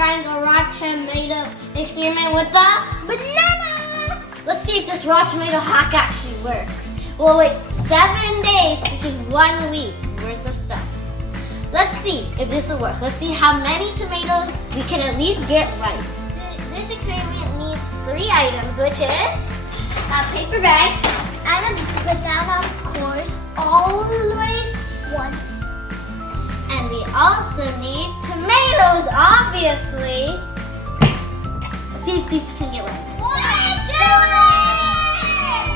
trying a raw tomato experiment with the banana. Let's see if this raw tomato hack actually works. We'll wait 7 days, which is 1 week worth of stuff. Let's see if this will work. Let's see how many tomatoes we can at least get right. This experiment needs 3 items, which is A paper bag. and a banana, of course, always one. And we also need tomatoes, obviously. Let's see if these can get right. Let's do it!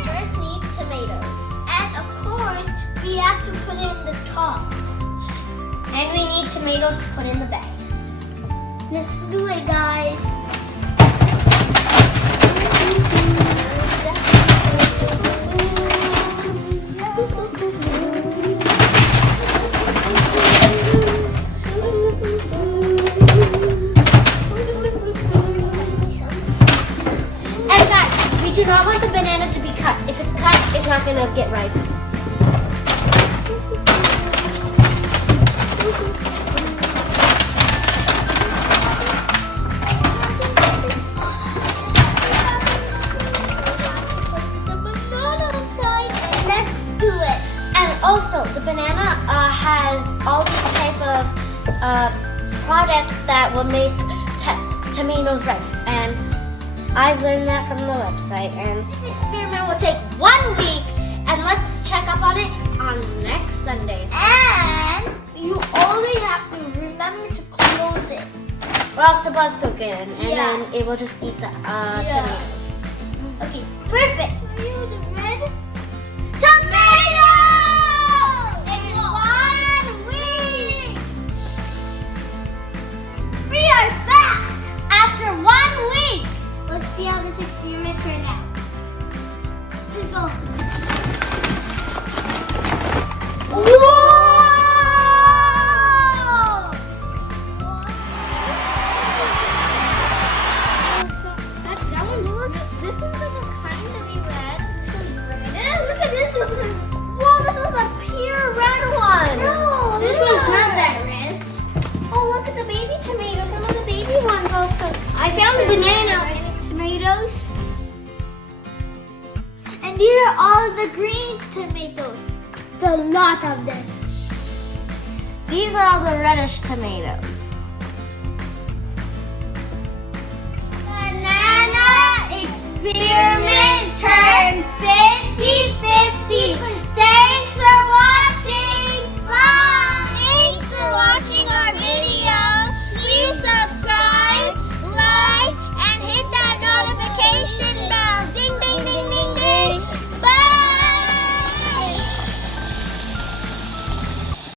First need tomatoes. And of course, we have to put it in the top. And we need tomatoes to put in the bag. Let's do it, guys. And guys, we do not want the banana to be cut. If it's cut, it's not gonna get ripe. Let's do it. And also, the banana has all these type of products that will make tomatoes ripe. And I've learned that from the website. And this experiment will take 1 week. And let's check up on it on next Sunday. And you only have to remember to close it. Or else the bugs will get in. And Yeah. then it will just eat the tomatoes. Okay, perfect. You the red Tomato! in 1 week! We are back. After 1 week! Let's see how this experiment turned out. Let's go. Whoa! That one looks. This one's like a kind of red. Yeah, look at this one. Whoa, this one's a pure red one! No, this one's not that red. Oh, look at the baby tomatoes. Some of the baby ones also. I found the banana tomatoes. And these are all the green tomatoes. The lot of them. These are all the reddish tomatoes.